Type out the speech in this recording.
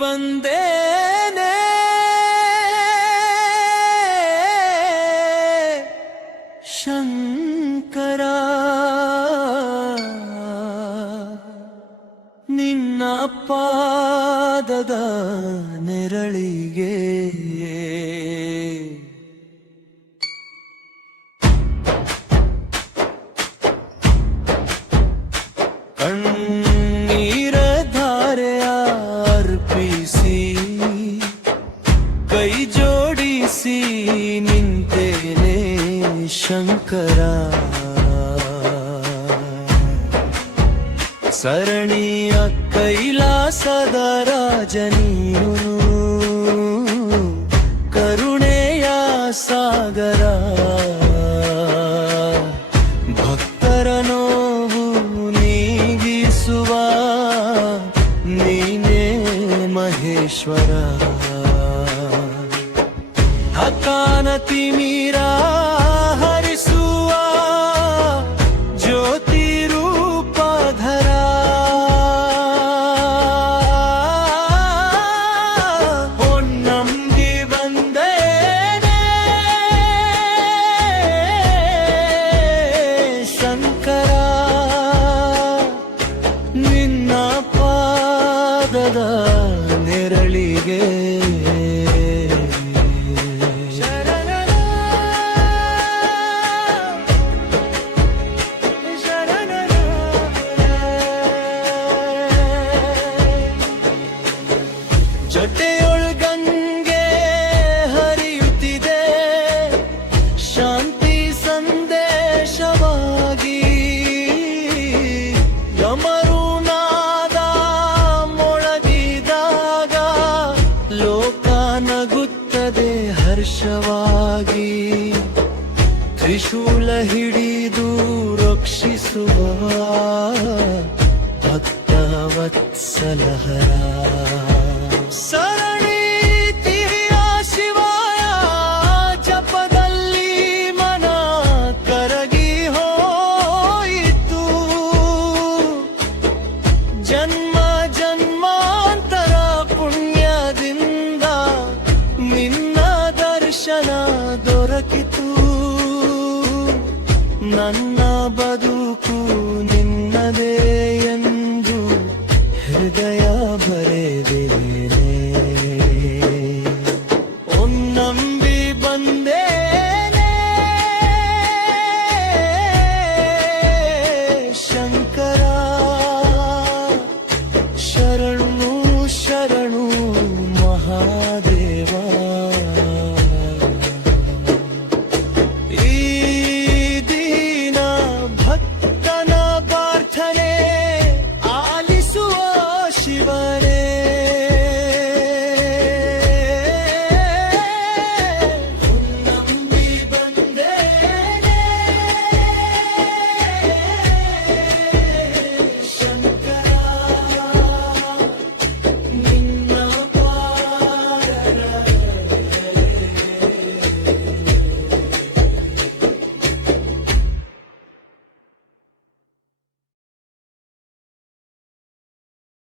ಬಂದೆ ನಿನ್ನ ಪಾದದ ನೆರಳಿಗೆ. ಕಣ್ಣೀರ ಧಾರೆಯ ಅರ್ಪಿಸಿ ಕೈ ಜೋಡಿಸಿ ನಿಂತೇನೆ ಶಂಕರ. ಸರಣಿಯ ಕೈಲಾಸದ ರಾಜನೀನು ಕರುಣೆಯ ಸಾಗರ. ನೀನೇ ಮಹೇಶ್ವರ. ಹಕಾನ ತಿಮೀರ ನಿನ್ನ ಪಾದದ ನೆರಳಿಗೆ. ಶರಣರ. ತ್ರಿಶೂಲ ಹಿಡಿದು ರಕ್ಷಿಸುವ ಭಕ್ತ ವತ್ಸಲಹರ ಶಿವಾಯ ಜಪದಲ್ಲಿ ಮನ ಕರಗಿ ಹೋಯಿತು. ಜನ್ಮ day.